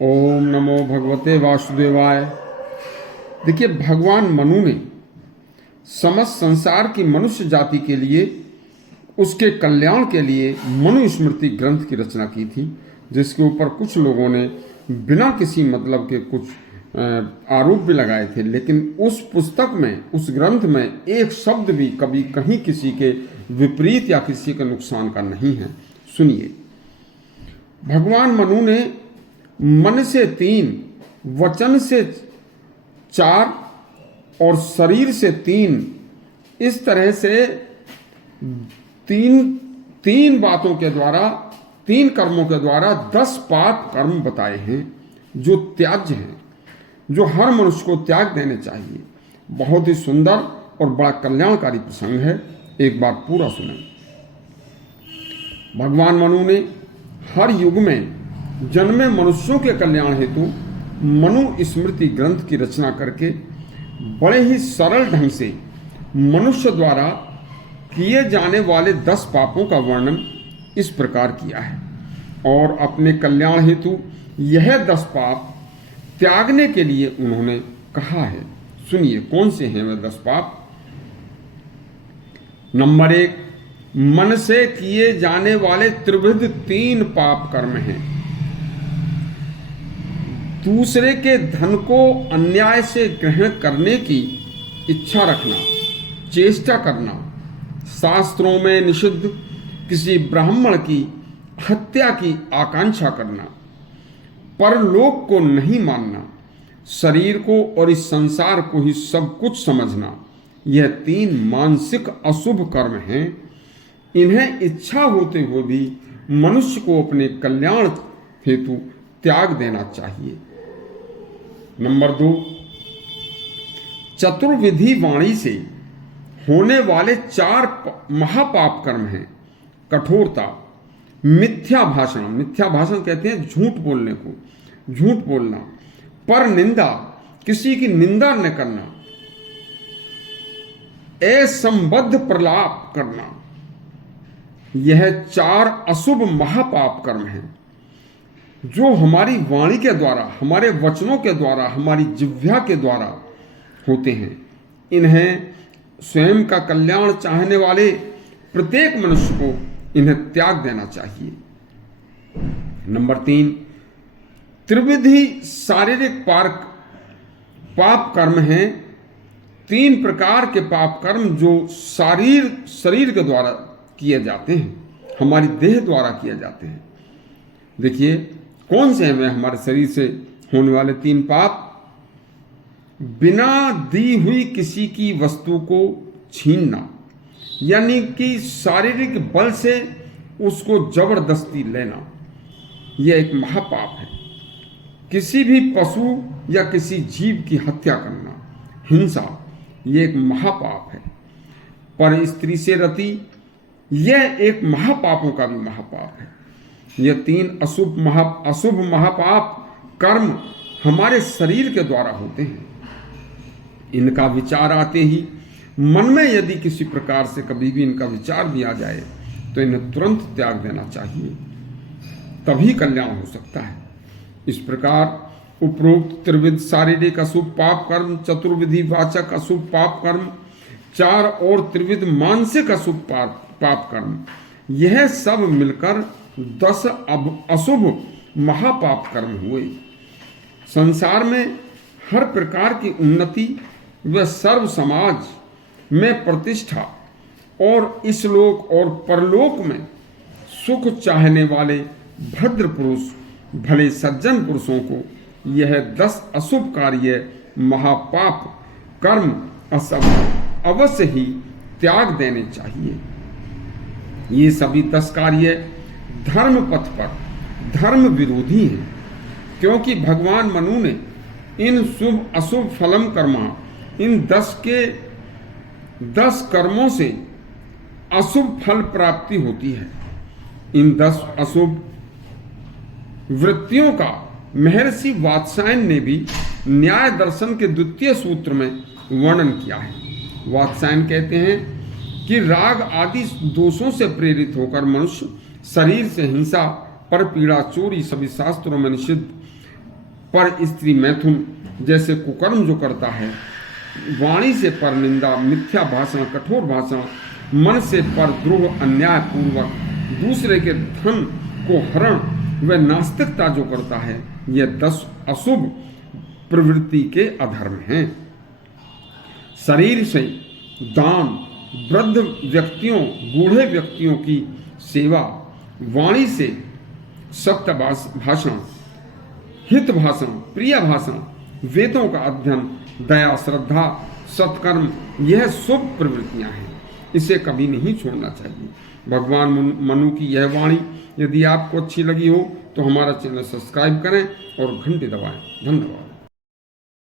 ओम नमो भगवते वासुदेवाय। देखिए, भगवान मनु ने समस्त संसार की मनुष्य जाति के लिए, उसके कल्याण के लिए मनु स्मृति ग्रंथ की रचना की थी, जिसके ऊपर कुछ लोगों ने बिना किसी मतलब के कुछ आरोप भी लगाए थे। लेकिन उस पुस्तक में, उस ग्रंथ में एक शब्द भी कभी कहीं किसी के विपरीत या किसी के नुकसान का नहीं है। सुनिए, भगवान मनु ने मन से 3, वचन से 4 और शरीर से 3, इस तरह से तीन बातों के द्वारा, 3 कर्मों के द्वारा 10 पाप कर्म बताए हैं जो त्याज्य हैं, जो हर मनुष्य को त्याग देने चाहिए। बहुत ही सुंदर और बड़ा कल्याणकारी प्रसंग है, एक बार पूरा सुनें। भगवान मनु ने हर युग में जन्मे मनुष्यों के कल्याण हेतु मनु स्मृति ग्रंथ की रचना करके बड़े ही सरल ढंग से मनुष्य द्वारा किए जाने वाले 10 पापों का वर्णन इस प्रकार किया है, और अपने कल्याण हेतु यह 10 पाप त्यागने के लिए उन्होंने कहा है। सुनिए, कौन से हैं वे 10 पाप। नंबर 1, मन से किए जाने वाले त्रिविध 3 पाप कर्म हैं। दूसरे के धन को अन्याय से ग्रहण करने की इच्छा रखना, चेष्टा करना, शास्त्रों में निषिद्ध किसी ब्राह्मण की हत्या की आकांक्षा करना, परलोक को नहीं मानना, शरीर को और इस संसार को ही सब कुछ समझना, यह 3 मानसिक अशुभ कर्म हैं। इन्हें इच्छा होते हुए भी मनुष्य को अपने कल्याण हेतु त्याग देना चाहिए। नंबर 2, चतुर्विधि वाणी से होने वाले 4 महापाप कर्म हैं। कठोरता, मिथ्या भाषण, मिथ्या भाषण कहते हैं झूठ बोलने को, झूठ बोलना, पर निंदा, किसी की निंदा न करना, असंबद्ध प्रलाप करना, यह 4 अशुभ महापाप कर्म हैं जो हमारी वाणी के द्वारा, हमारे वचनों के द्वारा, हमारी जिह्वा के द्वारा होते हैं। इन्हें स्वयं का कल्याण चाहने वाले प्रत्येक मनुष्य को इन्हें त्याग देना चाहिए। नंबर 3, त्रिविधि शारीरिक पाप कर्म हैं। 3 प्रकार के पाप कर्म जो शरीर के द्वारा किए जाते हैं, हमारी देह द्वारा किए जाते हैं। देखिए, कौन से हैं हमारे शरीर से होने वाले 3 पाप। बिना दी हुई किसी की वस्तु को छीनना, यानी कि शारीरिक बल से उसको जबरदस्ती लेना, यह एक महापाप है। किसी भी पशु या किसी जीव की हत्या करना, हिंसा, यह एक महापाप है। पर स्त्री से रति, यह एक महापापों का भी महापाप है। यह 3 अशुभ महापाप कर्म हमारे शरीर के द्वारा होते हैं। इनका विचार आते ही मन में यदि किसी प्रकार से कभी भी इनका विचार भी आ जाए तो इन्हें तुरंत त्याग देना चाहिए, तभी कल्याण हो सकता है। इस प्रकार उपरोक्त त्रिविध शारीरिक अशुभ पाप कर्म, चतुर्विधि वाचक अशुभ पाप कर्म, 4 और त्रिविध मानसिक अशुभ पाप कर्म, यह सब मिलकर 10 अशुभ महापाप कर्म हुए। संसार में हर प्रकार की उन्नति व सर्व समाज में प्रतिष्ठा और इस लोक और परलोक में सुख चाहने वाले भद्र पुरुष, भले सज्जन पुरुषों को यह 10 अशुभ कार्य महापाप कर्म अवश्य ही त्याग देने चाहिए। ये सभी 10 कार्य धर्म पथ पर धर्म विरोधी हैं, क्योंकि भगवान मनु ने इन शुभ अशुभ फलम कर्मा, इन 10 कर्मों से अशुभ फल प्राप्ति होती है। इन 10 अशुभ वृत्तियों का महर्षि वात्सायन ने भी न्याय दर्शन के 2 सूत्र में वर्णन किया है। वात्सायन कहते हैं कि राग आदि दोषों से प्रेरित होकर मनुष्य शरीर से हिंसा, पर पीड़ा, चोरी, सभी शास्त्रों में निषिद्ध पर स्त्री मैथुन जैसे कुकर्म जो करता है, वाणी से पर निंदा, मिथ्या भाषण, कठोर भाषण, मन से पर द्रोह, अन्याय पूर्वक दूसरे के धन को हरण व नास्तिकता जो करता है, यह 10 अशुभ प्रवृत्ति के अधर्म हैं। शरीर से दान, वृद्ध व्यक्तियों, बूढ़े व्यक्तियों की सेवा, वाणी से सत्य भाषण, हित भाषण, प्रिय भाषण, वेदों का अध्ययन, दया, श्रद्धा, सत्कर्म, यह शुभ प्रवृत्तियां हैं। इसे कभी नहीं छोड़ना चाहिए। भगवान मनु की यह वाणी यदि आपको अच्छी लगी हो तो हमारा चैनल सब्सक्राइब करें और घंटी दबाएं। धन्यवाद।